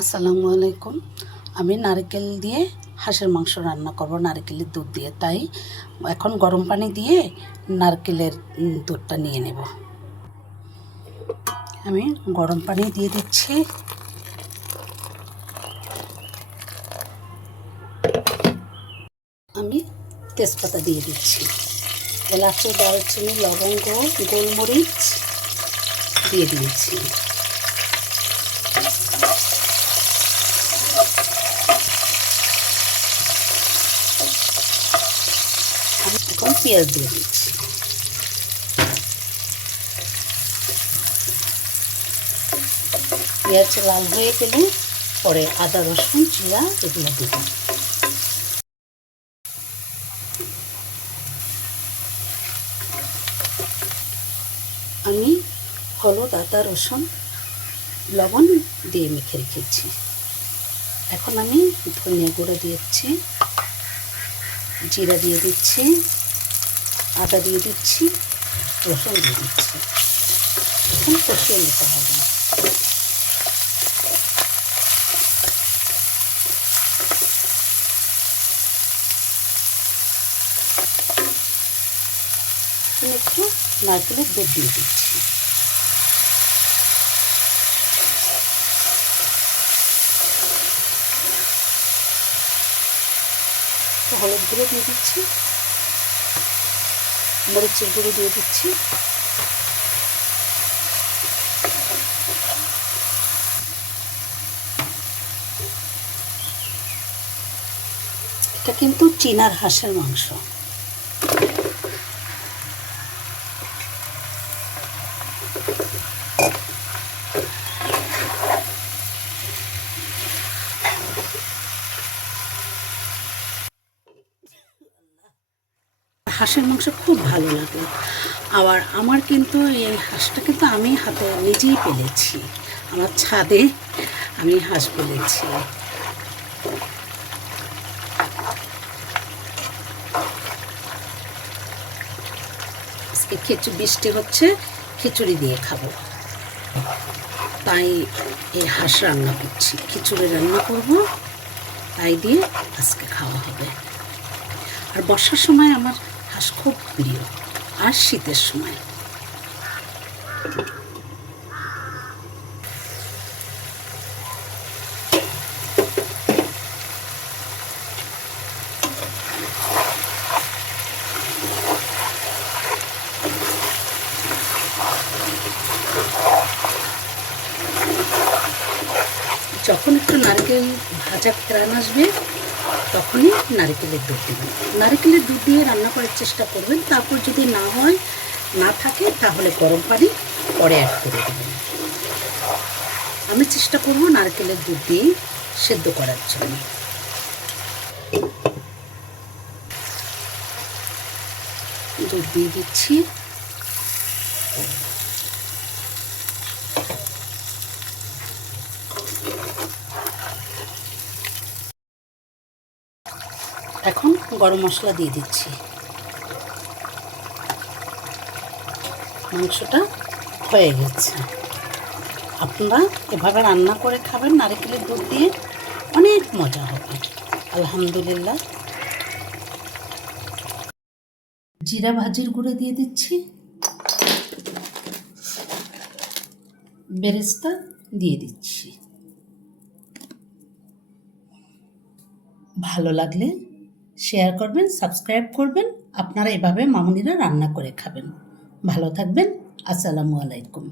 আসসালামু আলাইকুম। আমি নারকেল দিয়ে হাঁসের মাংস রান্না করব নারকেলের দুধ দিয়ে। তাই এখন গরম পানি দিয়ে নারকেলের দুধটা নিয়ে নেব। আমি গরম পানি দিয়ে দিচ্ছি। আমি তেজপাতা দিয়ে দিচ্ছি, এলাচি, দারুচিনি, লবঙ্গ, গোলমরিচ দিয়ে দিয়েছি। আমি এখন পেঁয়াজ দিয়ে দিচ্ছি। পেঁয়াজ লাল হয়ে গেলে পরে আদা, রসুন, জিরা এগুলো দেব। আমি হলুদ, আদা, রসুন, লবণ দিয়ে মেখে রেখেছি। এখন আমি ধনিয়া গুঁড়ো দিচ্ছি, জিরা দিয়ে দিচ্ছি, আদা দিয়ে দিচ্ছি, রসুন দিয়ে দিচ্ছি। এখন কষিয়ে নিতে হবে। একটু নারকেলের দুধ দিয়ে দিচ্ছি। হলুদ গুঁড়ো দিয়ে দিচ্ছি, মরিচের গুঁড়ো দিয়ে দিচ্ছি, এটা কিন্তু চীনার হাঁসের মাংস। হাঁসের মাংস খুব ভালো লাগে। আবার আমার কিন্তু এই হাঁসটা কিন্তু আমি হাতে নিজেই পেলেছি, আমার ছাদে আমি হাঁস পেলেছি। আজকে বৃষ্টি হচ্ছে, খিচুড়ি দিয়ে খাবো, তাই এই হাঁস রান্না করছি। খিচুড়ি রান্না করব, তাই দিয়ে আজকে খাওয়া হবে। আর বর্ষার সময় আমার হাঁস খুব প্রিয়, আর শীতের সময়। যখন একটু নারকেল ভাজা ফেরান আসবে তখনই নারকেলের দুধ দেবেন। নারকেলের দুধ দিয়ে রান্না করার চেষ্টা করবেন। তারপর যদি না থাকে তাহলে গরম পানি পরে অ্যাড করে দেবেন। আমি চেষ্টা করব নারকেলের দুধ দিয়ে সেদ্ধ করার জন্য। দুধ দিয়ে দিচ্ছি। এখন গরম মশলা দিয়ে দিচ্ছি। মাংসটা হয়ে গেছে। আপনারা এভাবে রান্না করে খাবেন নারকেলের দুধ দিয়ে, অনেক মজা হবে। আলহামদুলিল্লাহ। জিরা ভাজির গুঁড়ো দিয়ে দিচ্ছি, বেরেস্তা দিয়ে দিচ্ছি। ভালো লাগলে শেয়ার করবেন, সাবস্ক্রাইব করবেন। আপনারা এভাবে মামুনিরা রান্না করে খাবেন। ভালো থাকবেন। আসসালামু আলাইকুম।